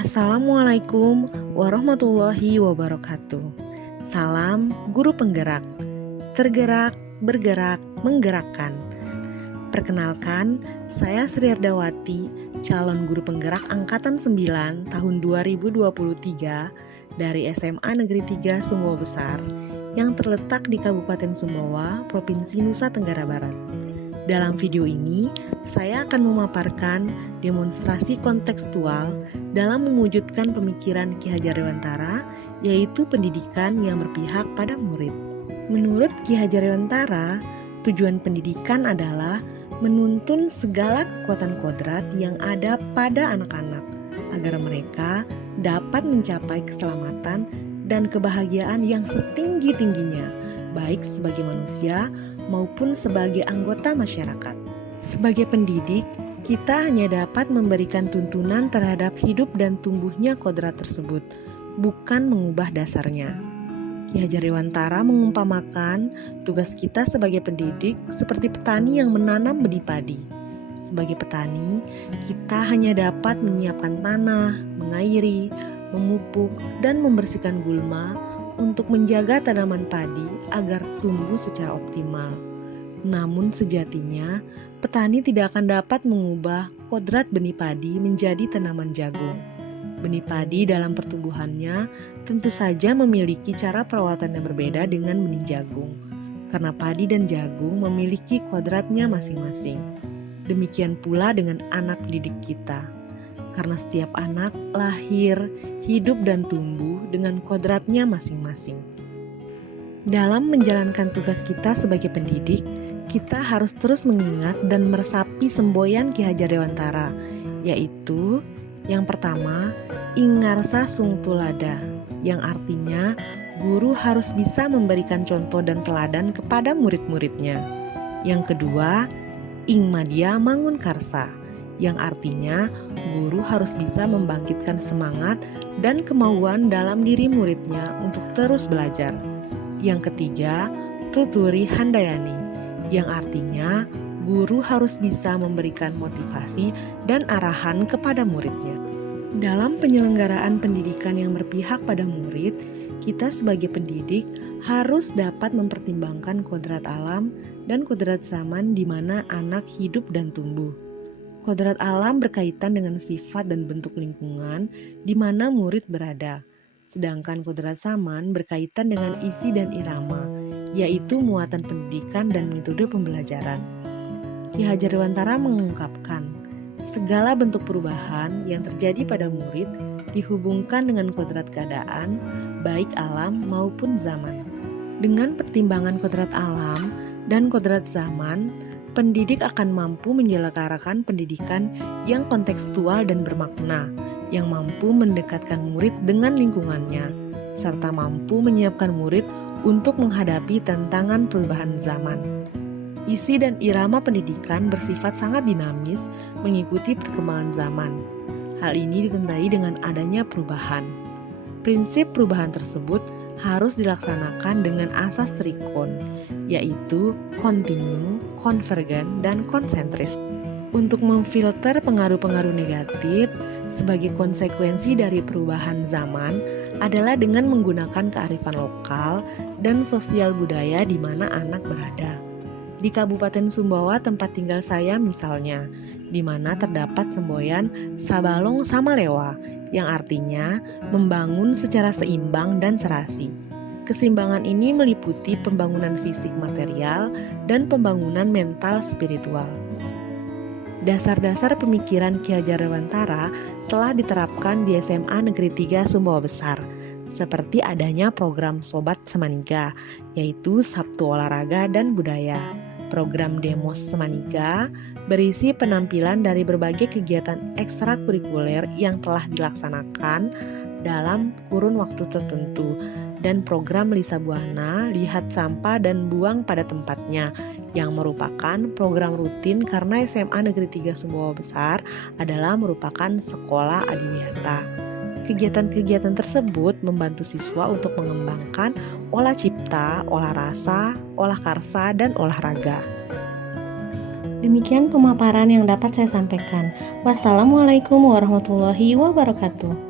Assalamualaikum warahmatullahi wabarakatuh. Salam guru penggerak, tergerak, bergerak, menggerakkan. Perkenalkan, saya Sri Ardawati, calon guru penggerak Angkatan 9 tahun 2023 dari SMA Negeri 3 Sumbawa Besar yang terletak di Kabupaten Sumbawa, Provinsi Nusa Tenggara Barat. Dalam video ini, saya akan memaparkan demonstrasi kontekstual dalam mewujudkan pemikiran Ki Hajar Dewantara, yaitu pendidikan yang berpihak pada murid. Menurut Ki Hajar Dewantara, tujuan pendidikan adalah menuntun segala kekuatan kodrat yang ada pada anak-anak, agar mereka dapat mencapai keselamatan dan kebahagiaan yang setinggi-tingginya, baik sebagai manusia maupun sebagai anggota masyarakat. Sebagai pendidik, kita hanya dapat memberikan tuntunan terhadap hidup dan tumbuhnya kodrat tersebut, bukan mengubah dasarnya. Ki Hajar Dewantara mengumpamakan tugas kita sebagai pendidik seperti petani yang menanam benih padi. Sebagai petani, kita hanya dapat menyiapkan tanah, mengairi, memupuk, dan membersihkan gulma untuk menjaga tanaman padi agar tumbuh secara optimal. Namun sejatinya, petani tidak akan dapat mengubah kodrat benih padi menjadi tanaman jagung. Benih padi dalam pertumbuhannya tentu saja memiliki cara perawatan yang berbeda dengan benih jagung, karena padi dan jagung memiliki kodratnya masing-masing. Demikian pula dengan anak didik kita, karena setiap anak lahir, hidup dan tumbuh dengan kodratnya masing-masing. Dalam menjalankan tugas kita sebagai pendidik, kita harus terus mengingat dan meresapi semboyan Ki Hajar Dewantara, yaitu yang pertama, Ingarsa Sung Tulada, yang artinya guru harus bisa memberikan contoh dan teladan kepada murid-muridnya. Yang kedua, Ing Madya Mangun Karsa, yang artinya guru harus bisa membangkitkan semangat dan kemauan dalam diri muridnya untuk terus belajar. Yang ketiga, Tuturi Handayani, yang artinya guru harus bisa memberikan motivasi dan arahan kepada muridnya. Dalam penyelenggaraan pendidikan yang berpihak pada murid, kita sebagai pendidik harus dapat mempertimbangkan kodrat alam dan kodrat zaman di mana anak hidup dan tumbuh. Kodrat alam berkaitan dengan sifat dan bentuk lingkungan di mana murid berada, sedangkan kodrat zaman berkaitan dengan isi dan irama, yaitu muatan pendidikan dan metode pembelajaran. Ki Hajar Dewantara mengungkapkan, segala bentuk perubahan yang terjadi pada murid dihubungkan dengan kodrat keadaan, baik alam maupun zaman. Dengan pertimbangan kodrat alam dan kodrat zaman, pendidik akan mampu menyelenggarakan pendidikan yang kontekstual dan bermakna, yang mampu mendekatkan murid dengan lingkungannya, serta mampu menyiapkan murid untuk menghadapi tantangan perubahan zaman. Isi dan irama pendidikan bersifat sangat dinamis mengikuti perkembangan zaman. Hal ini ditandai dengan adanya perubahan. Prinsip perubahan tersebut harus dilaksanakan dengan asas trikon, yaitu kontinu, konvergen, dan konsentris. Untuk memfilter pengaruh-pengaruh negatif sebagai konsekuensi dari perubahan zaman adalah dengan menggunakan kearifan lokal dan sosial budaya di mana anak berada. Di Kabupaten Sumbawa tempat tinggal saya misalnya, di mana terdapat semboyan Sabalong sama Lewa, yang artinya membangun secara seimbang dan serasi. Keseimbangan ini meliputi pembangunan fisik material dan pembangunan mental spiritual. Dasar-dasar pemikiran Ki Hajar Dewantara telah diterapkan di SMA Negeri 3 Sumbawa Besar, seperti adanya program Sobat Semaniga, yaitu Sabtu Olahraga dan Budaya. Program Demos Semaniga berisi penampilan dari berbagai kegiatan ekstrakurikuler yang telah dilaksanakan dalam kurun waktu tertentu, dan program Lisa Buana, Lihat Sampah dan Buang pada Tempatnya, yang merupakan program rutin karena SMA Negeri 3 Sumbawa Besar adalah merupakan sekolah adiwiyata. Kegiatan-kegiatan tersebut membantu siswa untuk mengembangkan olah cipta, olah rasa, olah karsa, dan olahraga. Demikian pemaparan yang dapat saya sampaikan. Wassalamualaikum warahmatullahi wabarakatuh.